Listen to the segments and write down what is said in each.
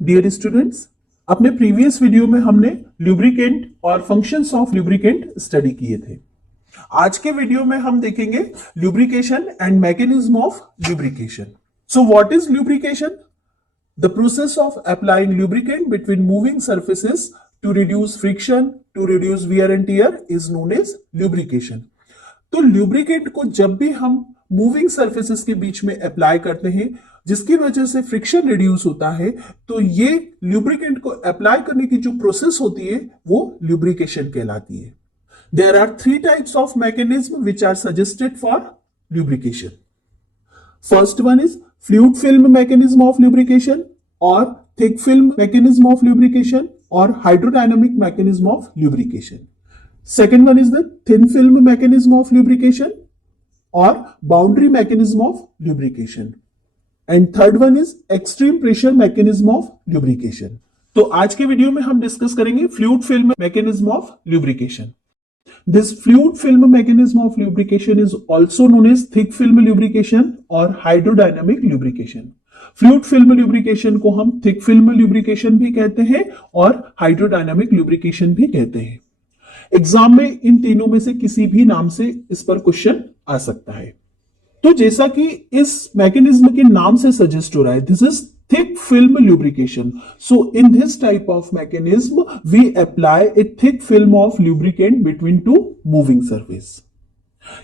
Dear students, अपने previous video में हमने ल्यूब्रिकेंट और फंक्शंस ऑफ ल्यूब्रिकेंट स्टडी किए थे। आज के वीडियो में हम देखेंगे lubrication and mechanism of lubrication. So what is lubrication? The process of applying lubricant between moving surfaces to reduce friction, to reduce wear and tear is known as lubrication. तो lubricant को जब भी हम moving surfaces के बीच में apply करते हैं जिसकी वजह से फ्रिक्शन रिड्यूस होता है, तो ये ल्यूब्रिकेंट को अप्लाई करने की जो प्रोसेस होती है वो ल्यूब्रिकेशन कहलाती है। There are 3 types of mechanism which are suggested for lubrication. First one is fluid film mechanism of lubrication, और thick film mechanism of lubrication, और hydrodynamic mechanism of lubrication. Second one is the thin film mechanism of lubrication or boundary mechanism of lubrication. And third one is extreme pressure mechanism of lubrication. तो आज के video में हम discuss करेंगे fluid film mechanism of lubrication. This fluid film mechanism of lubrication is also known as thick film lubrication और hydrodynamic lubrication. Fluid film lubrication को हम thick film lubrication भी कहते हैं और हाइड्रोडायनामिक ल्यूब्रिकेशन भी कहते हैं। एग्जाम में इन तीनों में से किसी भी नाम से इस पर क्वेश्चन आ सकता है। तो जैसा कि इस मैकेनिज्म के नाम से सजेस्ट हो रहा है, this is thick film lubrication. So in this type of mechanism we apply a thick film of lubricant between two moving surface.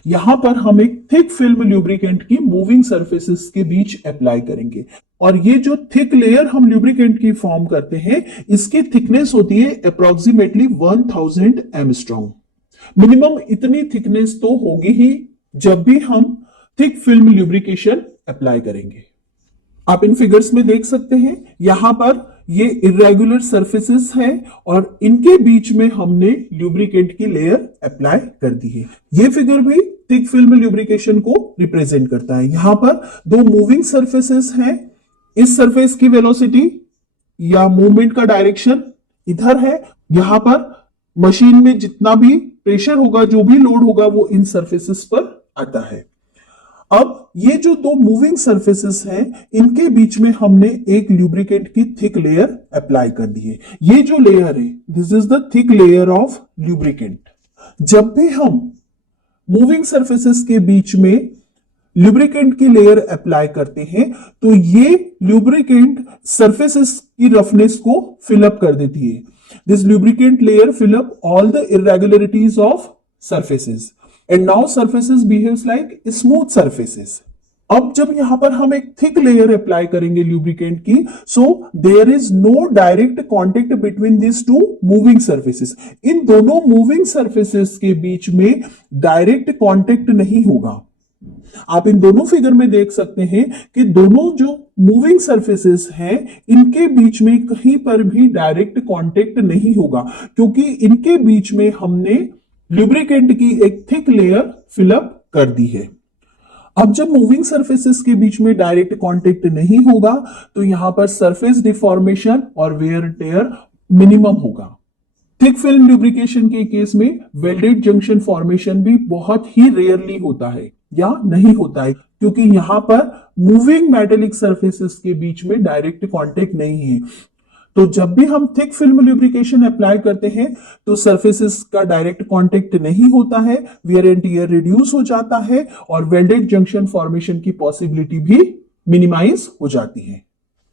यहां पर हम एक थिक फिल्म ल्यूब्रिकेंट की मूविंग सरफेसेस के बीच अप्लाई करेंगे, और ये जो थिक लेयर हम ल्यूब्रिकेंट की फॉर्म करते हैं इसकी थिकनेस होती है अप्रोक्सीमेटली 1000 एंगस्ट्रॉम। मिनिमम इतनी थिकनेस तो होगी ही जब भी हम थिक फिल्म ल्यूब्रिकेशन अप्लाई करेंगे। आप इन फिगर्स में देख सकते हैं, यहां पर ये इरेगुलर सरफेसेस हैं और इनके बीच में हमने ल्यूब्रिकेंट की लेयर अप्लाई कर दी है। ये फिगर भी थिक फिल्म ल्यूब्रिकेशन को रिप्रेजेंट करता है। यहां पर दो मूविंग सरफेसेस हैं। इस सरफेस की वेलोसिटी या मूवमेंट का डायरेक्शन इधर है। यहां पर मशीन में जितना भी प्रेशर होगा, जो भी लोड होगा, वो इन सरफेसेस पर आता है। अब ये जो दो मूविंग सरफेसेस हैं इनके बीच में हमने एक ल्यूब्रिकेंट की थिक लेयर अप्लाई कर दी है। ये जो लेयर है, this is the thick layer of lubricant. जब भी हम मूविंग सरफेसेस के बीच में ल्यूब्रिकेंट की लेयर अप्लाई करते हैं तो ये ल्यूब्रिकेंट सरफेसेस की रफनेस को फिलअप कर देती है। This lubricant layer fill up all the irregularities of surfaces and now surfaces behaves like smooth surfaces. अब जब यहां पर हम एक थिक लेयर अप्लाई करेंगे ल्यूब्रिकेंट की, so there is no direct contact between this two moving surfaces. इन दोनों मूविंग सर्फेसेस के बीच में डायरेक्ट कांटेक्ट नहीं होगा। आप इन दोनों फिगर में देख सकते हैं कि दोनों जो मूविंग सरफेसेस हैं इनके बीच में कहीं पर भी डायरेक्ट कांटेक्ट नहीं होगा, क्योंकि इनके बीच में हमने ल्यूब्रिकेंट की एक थिक लेयर फिलअप कर दी है। अब जब मूविंग सरफेसेस के बीच में डायरेक्ट कांटेक्ट नहीं होगा तो यहां पर सरफेस डिफॉर्मेशन और वेयर टेयर मिनिमम होगा। थिक फिल्म ल्यूब्रिकेशन के केस में वेल्डेड जंक्शन फॉर्मेशन भी बहुत ही रेयरली होता है या नहीं होता है, क्योंकि यहां पर मूविंग मेटेलिक सरफेसेस के बीच में डायरेक्ट कांटेक्ट नहीं है। तो जब भी हम थिक फिल्म ल्यूब्रिकेशन अप्लाई करते हैं तो सरफेसेस का डायरेक्ट कांटेक्ट नहीं होता है, वियर एंड टियर रिड्यूस हो जाता है और वेल्डेड जंक्शन फॉर्मेशन की पॉसिबिलिटी भी मिनिमाइज हो जाती है,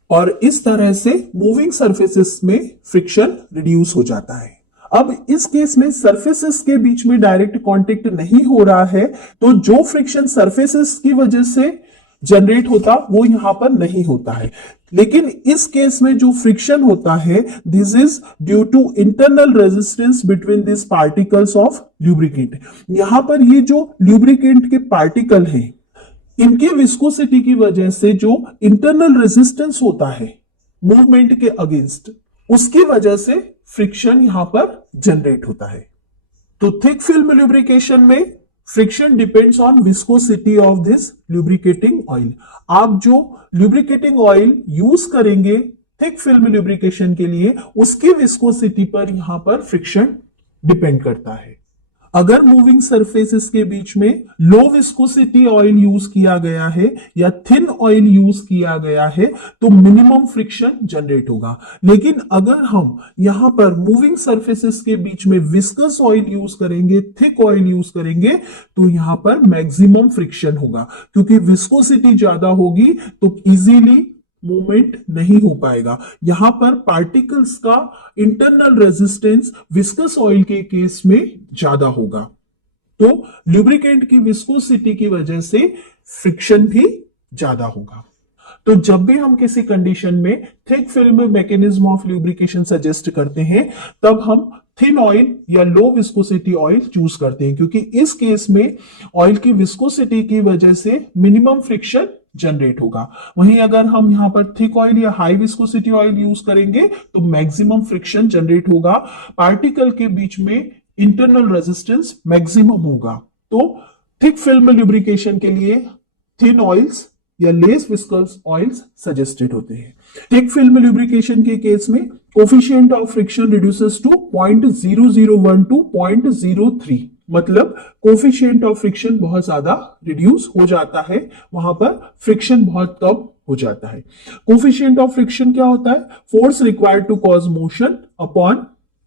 और इस तरह से मूविंग सरफेसेस में फ्रिक्शन रिड्यूस हो जाता है। अब इस केस में सरफेसेस के बीच में डायरेक्ट कांटेक्ट नहीं हो रहा है, तो जो फ्रिक्शन सरफेसेस की वजह से जनरेट होता वो यहां पर नहीं होता है। लेकिन इस केस में जो फ्रिक्शन होता है, this is due to internal resistance between this particles of lubricant. यहां पर ये जो ल्यूब्रिकेंट के पार्टिकल हैं इनके विस्कोसिटी की वजह से जो इंटरनल रेजिस्टेंस होता है मूवमेंट के अगेंस्ट, उसकी वजह से फ्रिक्शन यहां पर जनरेट होता है। तो थिक फिल्म ल्यूब्रिकेशन में friction depends on viscosity of this lubricating oil. आप जो ल्यूब्रिकेटिंग ऑयल यूज करेंगे थिक फिल्म ल्यूब्रिकेशन के लिए, उसकी विस्कोसिटी पर यहां पर फ्रिक्शन डिपेंड करता है। अगर मूविंग सरफेसेस के बीच में लो विस्कोसिटी ऑयल यूज किया गया है या थिन ऑयल यूज किया गया है तो मिनिमम फ्रिक्शन जनरेट होगा। लेकिन अगर हम यहां पर मूविंग सरफेसेस के बीच में विस्कस ऑयल यूज करेंगे, थिक ऑयल यूज करेंगे, तो यहां पर मैक्सिमम फ्रिक्शन होगा, क्योंकि विस्कोसिटी ज्यादा होगी तो इजीली मूवमेंट नहीं हो पाएगा। यहां पर पार्टिकल्स का इंटरनल रेजिस्टेंस विस्कस ऑयल के केस में ज्यादा होगा, तो लुब्रिकेंट की विस्कोसिटी की वजह से फ्रिक्शन भी ज्यादा होगा। तो जब भी हम किसी कंडीशन में thick film mechanism of lubrication suggest करते हैं, तब हम थिन ऑयल या लो विस्कोसिटी ऑयल चूज करते हैं, क्योंकि इस केस में ऑयल की विस्कोसिटी की वजह से मिनिमम फ्रिक्शन जनरेट होगा। वहीं अगर हम यहां पर थिक ऑयल या हाई विस्कोसिटी ऑयल यूज करेंगे तो मैक्सिमम फ्रिक्शन जनरेट होगा, पार्टिकल के बीच में इंटरनल रेजिस्टेंस मैक्सिमम होगा। तो थिक फिल्म लुब्रिकेशन के लिए थिन ऑयल्स या लेस विस्कस ऑयल्स सजेस्टेड होते हैं। थिक फिल्म लुब्रिकेशन के केस में coefficient of friction reduces to 0.0012 to 0.03, मतलब कोफिशिएंट ऑफ फ्रिक्शन बहुत ज्यादा रिड्यूस हो जाता है, वहां पर फ्रिक्शन बहुत कम हो जाता है। कोफिशिएंट ऑफ फ्रिक्शन क्या होता है? Force required to cause motion upon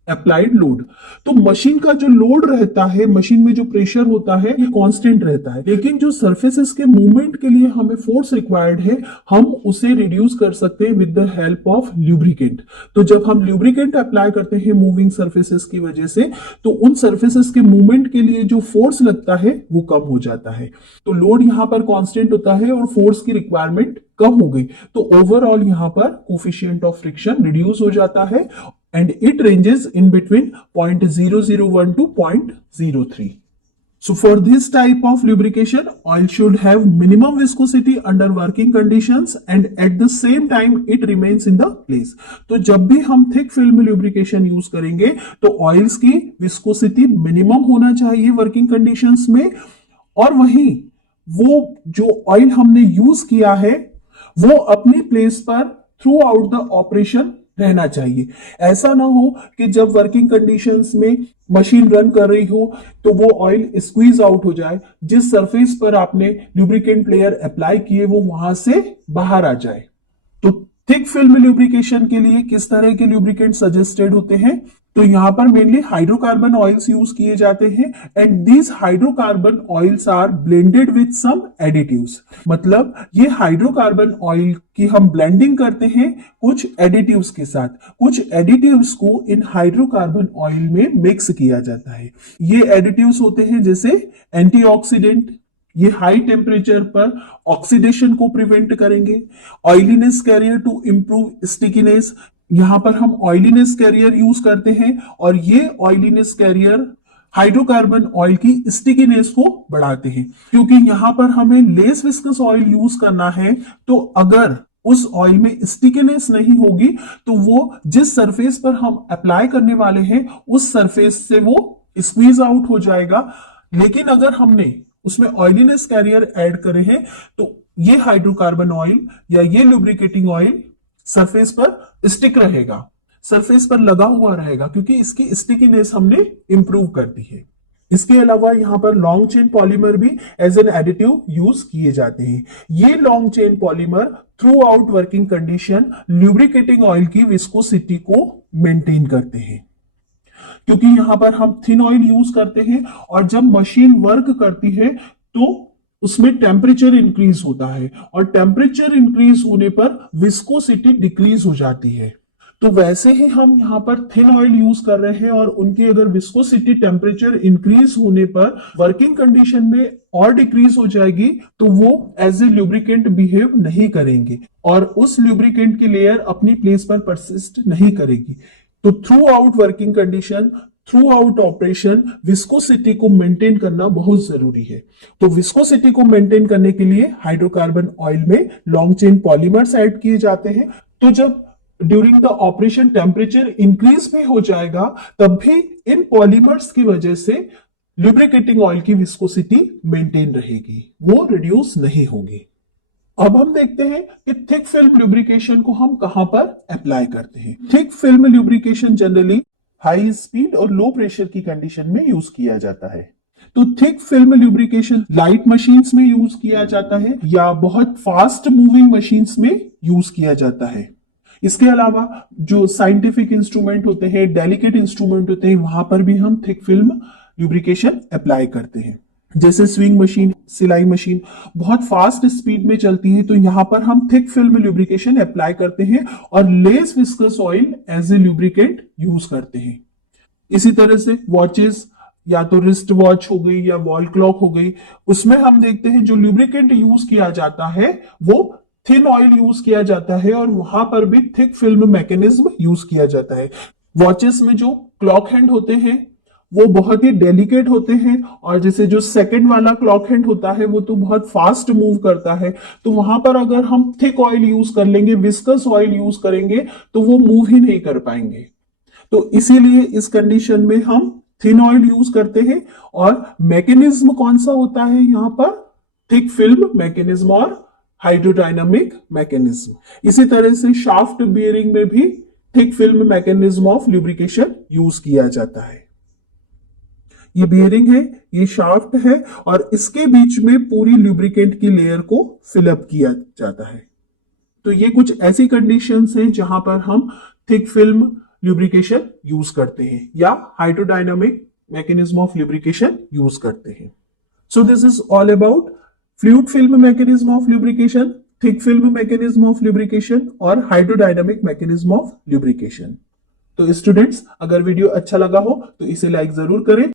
applied load. तो मशीन का जो लोड रहता है, मशीन में जो प्रेशर होता है, ये कांस्टेंट रहता है, लेकिन जो सरफेसेस के मूवमेंट के लिए हमें फोर्स रिक्वायर्ड है, हम उसे रिड्यूस कर सकते हैं with the help of lubricant. तो जब हम ल्यूब्रिकेंट अप्लाई करते हैं मूविंग सरफेसेस की वजह से, तो उन सरफेसेस के मूवमेंट के लिए जो फोर्स लगता है वो कम हो जाता है। तो लोड यहां पर कांस्टेंट होता है और फोर्स की रिक्वायरमेंट कम हो गई, तो ओवरऑल यहां पर कोफिशिएंट ऑफ फ्रिक्शन रिड्यूस हो जाता है and it ranges in between 0.001 to 0.03. So for this type of lubrication, oil should have minimum viscosity under working conditions and at the same time it remains in the place. तो जब भी हम thick film lubrication use करेंगे तो oils की viscosity minimum होना चाहिए working conditions में, और वहीं वो जो ऑयल हमने यूज किया है वो अपनी प्लेस पर थ्रू आउट द ऑपरेशन रहना चाहिए। ऐसा ना हो कि जब वर्किंग कंडीशंस में मशीन रन कर रही हो तो वो ऑयल स्क्वीज आउट हो जाए, जिस सरफेस पर आपने लुब्रिकेंट लेयर अप्लाई किए वो वहां से बाहर आ जाए। तो थिक फिल्म लुब्रिकेशन के लिए किस तरह के लुब्रिकेंट सजेस्टेड होते हैं? तो यहां पर मेनली हाइड्रोकार्बन ऑयल्स यूज किए जाते हैं and these hydrocarbon oils are blended with some additives. मतलब ये हाइड्रोकार्बन ऑयल की हम ब्लेंडिंग करते हैं कुछ एडिटिव्स के साथ। कुछ एडिटिव्स को इन हाइड्रोकार्बन ऑयल में मिक्स किया जाता है। ये एडिटिव्स होते हैं जैसे एंटीऑक्सीडेंट, ये हाई टेम्परेचर पर ऑक्सीडेशन को प्रिवेंट करेंगे। Oiliness carrier to improve stickiness, यहां पर हम ऑयलीनेस कैरियर यूज करते हैं और ये ऑयलीनेस कैरियर हाइड्रोकार्बन ऑयल की स्टिकीनेस को बढ़ाते हैं। क्योंकि यहां पर हमें लेस विस्कस ऑयल यूज करना है, तो अगर उस ऑयल में स्टिकीनेस नहीं होगी तो वो जिस सरफेस पर हम अप्लाई करने वाले हैं उस सरफेस से वो स्क्वीज आउट हो जाएगा। लेकिन अगर हमने उसमें ऑयलीनेस कैरियर ऐड करे हैं तो ये हाइड्रोकार्बन ऑयल या ये लुब्रिकेटिंग ऑयल सरफेस पर स्टिक रहेगा, सरफेस पर लगा हुआ रहेगा, क्योंकि इसकी स्टिकीनेस हमने इंप्रूव कर दी है। इसके अलावा यहां पर लॉन्ग चेन पॉलीमर भी एज एन एडिटिव यूज किए जाते हैं। ये long chain polymer through out working condition lubricating oil की विस्कोसिटी को मेंटेन करते हैं, क्योंकि यहां पर हम थिन ऑयल यूज करते हैं और जब मशीन वर्क करती है तो उसमें टेम्परेचर इंक्रीज होता है और टेम्परेचर इंक्रीज होने पर विस्कोसिटी डिक्रीज हो जाती है। तो वैसे ही हम यहां पर थिन ऑयल यूज कर रहे हैं और उनकी अगर विस्कोसिटी टेम्परेचर इंक्रीज होने पर वर्किंग कंडीशन में और डिक्रीज हो जाएगी तो वो एज ए ल्यूब्रिकेंट बिहेव नहीं करेंगे और उस ल्यूब्रिकेंट की लेयर अपनी प्लेस पर परसिस्ट नहीं करेगी। तो through out working condition, through out operation viscosity को मेंटेन करना बहुत जरूरी है। तो विस्कोसिटी को मेंटेन करने के लिए हाइड्रोकार्बन ऑयल में लॉन्ग चेन पॉलीमर्स ऐड किए जाते हैं। तो जब during the operation temperature increase भी हो जाएगा तब भी इन पॉलीमर्स की वजह से लुब्रिकेटिंग ऑयल की विस्कोसिटी मेंटेन रहेगी, वो रिड्यूस नहीं होगी। अब हम देखते हैं कि थिक फिल्म लुब्रिकेशन को हम कहां पर अप्लाई करते हैं। Thick film lubrication generally high speed और लो प्रेशर की कंडीशन में यूज किया जाता है। तो thick film lubrication light machines में यूज किया जाता है या बहुत फास्ट मूविंग मशीन्स में यूज किया जाता है। इसके अलावा जो साइंटिफिक इंस्ट्रूमेंट होते हैं, डेलिकेट इंस्ट्रूमेंट होते हैं, वहां पर भी हम थिक फिल्म ल्यूब्रिकेशन अप्लाई करते हैं। जैसे स्विंग मशीन, सिलाई मशीन बहुत फास्ट स्पीड में चलती है, तो यहां पर हम थिक फिल्म ल्यूब्रिकेशन अप्लाई करते हैं और less viscous oil as a lubricant use करते हैं। इसी तरह से वॉचेस, या तो रिस्ट वॉच हो गई या वॉल क्लॉक हो गई, उसमें हम देखते हैं जो ल्यूब्रिकेंट यूज किया जाता है वो थिन ऑयल यूज किया जाता है और वहां पर भी थिक फिल्म मैकेनिज्म यूज किया जाता है। वॉचेस में जो क्लॉक हैंड होते हैं वो बहुत ही डेलिकेट होते हैं, और जैसे जो सेकंड वाला क्लॉक हैंड होता है वो तो बहुत फास्ट मूव करता है, तो वहां पर अगर हम थिक ऑयल यूज कर लेंगे, विस्कस ऑयल यूज करेंगे, तो वो मूव ही नहीं कर पाएंगे। तो इसीलिए इस कंडीशन में हम थिन ऑयल यूज करते हैं। और मैकेनिज्म कौन सा होता है यहां पर? थिक फिल्म मैकेनिज्म और हाइड्रोडायनामिक मैकेनिज्म। इसी तरह से शाफ्ट बियरिंग में भी thick film mechanism of lubrication use किया जाता है। ये बियरिंग है, ये शाफ्ट है, और इसके बीच में पूरी ल्यूब्रिकेंट की लेयर को फिलअप किया जाता है। तो ये कुछ ऐसी कंडीशंस हैं जहां पर हम थिक फिल्म ल्यूब्रिकेशन यूज करते हैं या hydrodynamic mechanism of lubrication use करते हैं। So this is all about fluid film mechanism of lubrication, thick film mechanism of lubrication और हाइड्रोडायनामिक मैकेनिज्म ऑफ ल्यूब्रिकेशन। तो स्टूडेंट्स, अगर वीडियो अच्छा लगा हो तो इसे लाइक जरूर करें।